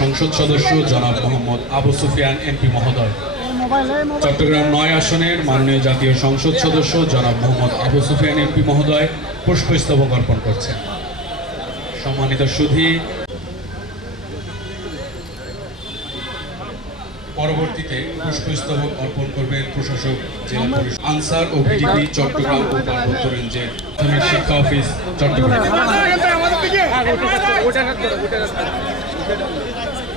সংসদ সদস্য জনাব মোহাম্মদ আবু সুফিয়ান এমপি মহোদয়, চট্টগ্রাম ৯ আসনের মাননীয় জাতীয় সংসদ সদস্য জনাব মোহাম্মদ আবু সুফিয়ান এমপি মহোদয় পুষ্পস্তবক অর্পণ করছেন। সম্মানিত সুধী, পরবর্তীতে পুষ্পস্তবক অর্পণ করবেন প্রশাসক জেলা পরিষদ আনসার ও ভিডিপি চট্টগ্রাম ও পার্বত্য রেঞ্জের প্রাথমিক শিক্ষা অফিস চট্টগ্রাম।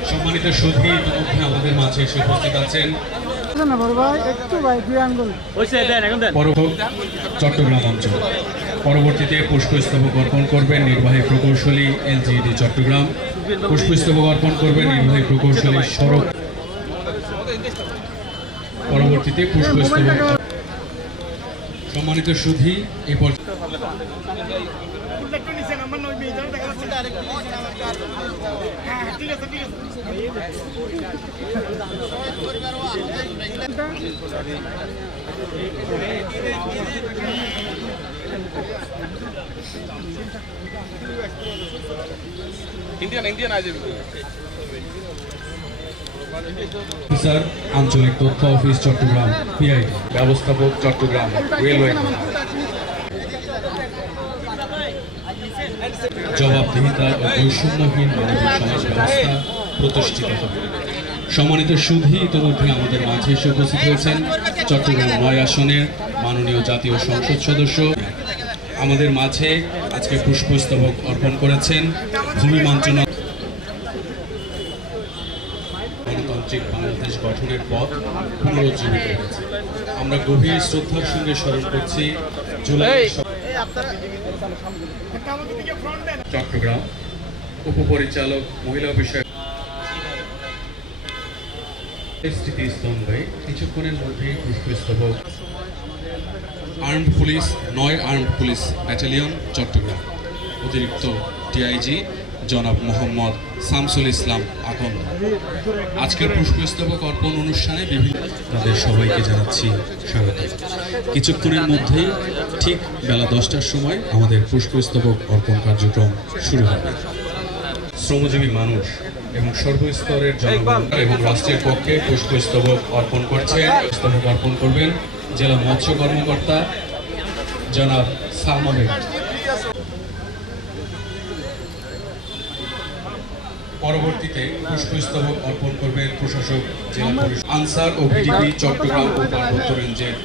সম্মানিত সুধী, ইতিমধ্যে আমাদের মাঝে এসে উপস্থিত আছেন চট্টগ্রাম অঞ্চল। পরবর্তীতে পুষ্পস্তবক অর্পণ করবেন নির্বাহী প্রকৌশলী এলজিইডি চট্টগ্রাম, পুষ্পস্তবক অর্পণ করবেন নির্বাহী প্রকৌশলী সড়ক। পরবর্তীতে পুষ্পস্তবক। সম্মানিত সুধী, এই ইন্ডিয়ান স্যার আঞ্চলিক তথ্য অফিস চট্টগ্রাম, পিআইডি ব্যবস্থাপক চট্টগ্রাম রেলওয়ে। জবাবদিহিতা ও বৈষম্যহীন মানবিক সমাজ ব্যবস্থা প্রতিষ্ঠিত হবে। সম্মানিত সুধী, ইতিমধ্যে আমাদের মাঝে এসে উপস্থিত হয়েছেন চট্টগ্রাম ৯ আসনের মাননীয় জাতীয় সংসদ সদস্য। আমাদের মাঝে আজকে পুষ্পস্তবক অর্পণ করেছেন ভূমি মন্ত্রণালয়। গণতান্ত্রিক বাংলাদেশ গঠনের পথ পুনরুজ্জীবিত হয়েছে। আমরা গভীর শ্রদ্ধার সঙ্গে স্মরণ করছি জুলাই চট্টগ্রাম উপপরিচালক মহিলা বিষয়ক স্মৃতিস্তম্ভে কিছুক্ষণের মধ্যেই পুষ্পস্তবক armed police ৯ armed police battalion Chittagong অতিরিক্ত ডিআইজি জনাব মোহাম্মদ শামসুল ইসলাম আকন্দ। আজকের পুষ্পস্তবক অর্পণ অনুষ্ঠানে বিভিন্ন তাদের সবাইকে জানাচ্ছি স্বাগত। কিছুক্ষণের মধ্যেই ঠিক বেলা 10টার সময় আমাদের পুষ্পস্তবক অর্পণ কার্যক্রম শুরু হবে। শ্রমজীবী মানুষ এবং সর্বস্তরের জনগণ এবং রাষ্ট্রের পক্ষে পুষ্পস্তবক অর্পণ পুষ্পস্তবক অর্পণ করবেন জেলা মৎস্য কর্মকর্তা জনাব সালমা বেগম। পরবর্তীতে পুষ্পস্তবক অর্পণ করবেন প্রশাসক জেলা পরিষদ আনসার ও ভিডিপি চট্টগ্রাম ও পার্বত্য রেঞ্জের